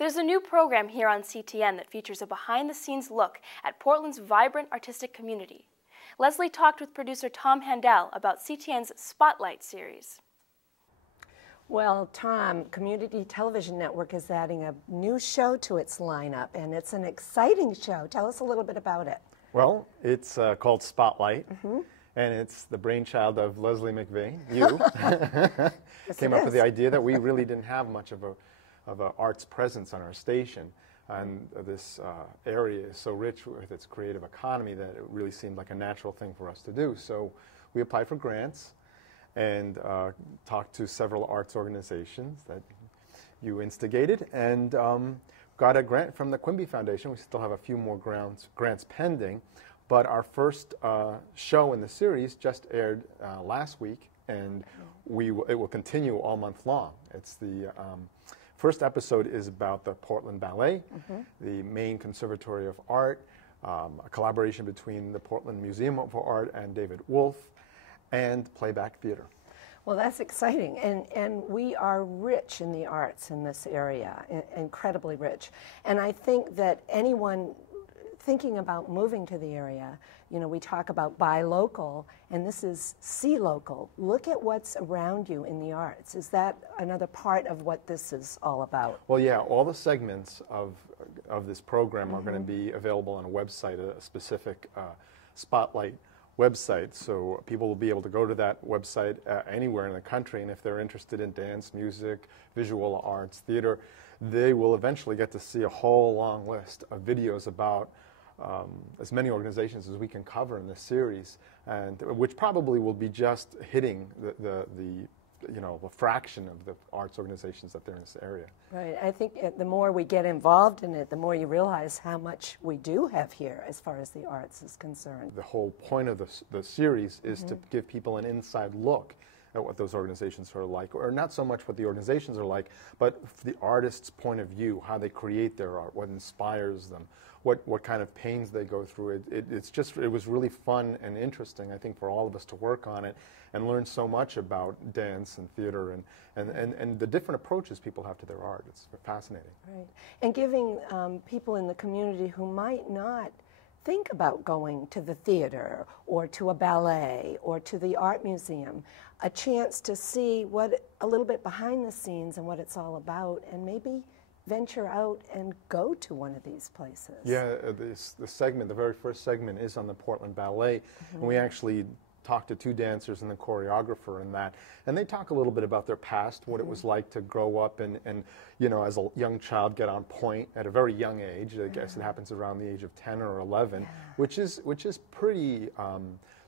There's a new program here on CTN that features a behind-the-scenes look at Portland's vibrant artistic community. Leslie talked with producer Tom Handel about CTN's Spotlight series. Well, Tom, Community Television Network is adding a new show to its lineup, and it's an exciting show. Tell us a little bit about it. Well, it's called Spotlight, and it's the brainchild of Leslie McVeigh, you. Yes, Came up with the idea that we really didn't have much of an arts presence on our station, and this area is so rich with its creative economy that it really seemed like a natural thing for us to do. So we applied for grants and talked to several arts organizations that you instigated, and got a grant from the Quimby Foundation. We still have a few more grants pending, but our first show in the series just aired last week, and it will continue all month long. It's the first episode is about the Portland Ballet, the Maine Conservatory of Art, a collaboration between the Portland Museum of Art and David Wolf, and playback theater. Well, that's exciting, and we are rich in the arts in this area, incredibly rich. And I think that anyone thinking about moving to the area, you know, we talk about buy local, and this is see local. Look at what's around you in the arts. Is that another part of what this is all about? Well, yeah, all the segments of this program are going to be available on a website, a specific Spotlight website, so people will be able to go to that website anywhere in the country, and if they're interested in dance, music, visual arts, theater, they will eventually get to see a whole long list of videos about as many organizations as we can cover in this series, and which probably will be just hitting the fraction of the arts organizations that are in this area. Right. I think the more we get involved in it, the more you realize how much we do have here as far as the arts is concerned. The whole point of the series is to give people an inside look at what those organizations are like, or not so much what the organizations are like, but the artist's point of view, how they create their art, what inspires them, what kind of pains they go through. It was really fun and interesting, I think, for all of us to work on it and learn so much about dance and theater and the different approaches people have to their art. It's fascinating. Right. And giving people in the community who might not think about going to the theater or to a ballet or to the art museum a chance to see a little bit behind the scenes and what it's all about, and maybe venture out and go to one of these places. Yeah, the very first segment is on the Portland Ballet, and we actually talked to two dancers and the choreographer in that, and they talk a little bit about their past, what it was like to grow up and you know, as a young child, get on point at a very young age. I guess it happens around the age of 10 or 11, which is pretty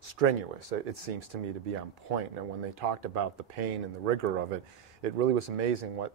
strenuous, it seems to me, to be on point. And when they talked about the pain and the rigor of it, it really was amazing what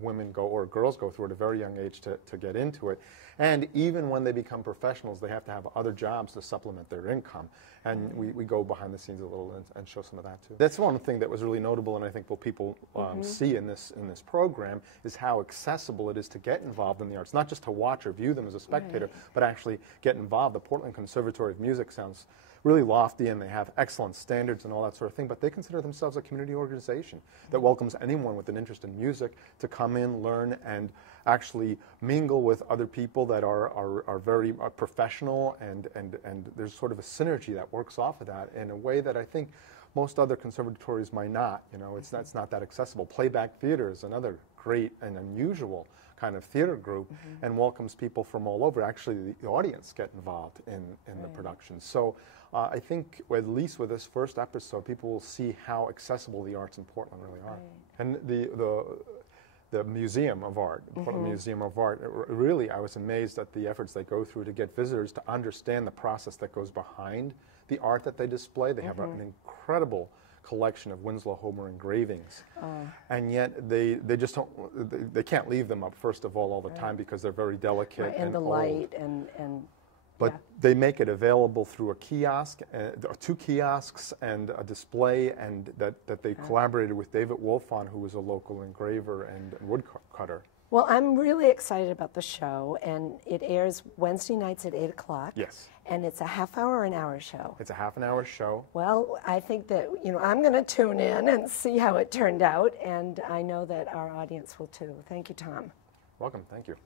women or girls go through at a very young age to get into it. And even when they become professionals, they have to have other jobs to supplement their income. And we go behind the scenes a little and show some of that too. That's one thing that was really notable, and I think what people see in this program is how accessible it is to get involved in the arts, not just to watch or view them as a spectator, but actually get involved. The Portland Conservatory of Music sounds really lofty, and they have excellent standards and all that sort of thing, but they consider themselves a community organization that welcomes anyone with an interest in music to come in, learn, and actually mingle with other people that are very professional, and there's sort of a synergy that works off of that in a way that I think most other conservatories might not. You know, it's not that accessible. Playback theater is another great and unusual kind of theater group, and welcomes people from all over. Actually, the audience get involved in the production. So I think, at least with this first episode, people will see how accessible the arts in Portland really are. And the Museum of Art, the Portland Museum of Art, really, I was amazed at the efforts they go through to get visitors to understand the process that goes behind the art that they display. They have an incredible collection of Winslow Homer engravings, and yet they just don't, they can't leave them up, first of all the time, because they're very delicate and the old. light but they make it available through a kiosk, 2 kiosks and a display, and that they collaborated with David Wolf on, who was a local engraver and woodcutter. Well, I'm really excited about the show, and it airs Wednesday nights at 8 o'clock. Yes. And it's a half-hour or an hour show? It's a half-an-hour show. Well, I think that, you know, I'm going to tune in and see how it turned out, and I know that our audience will too. Thank you, Tom. Welcome. Thank you.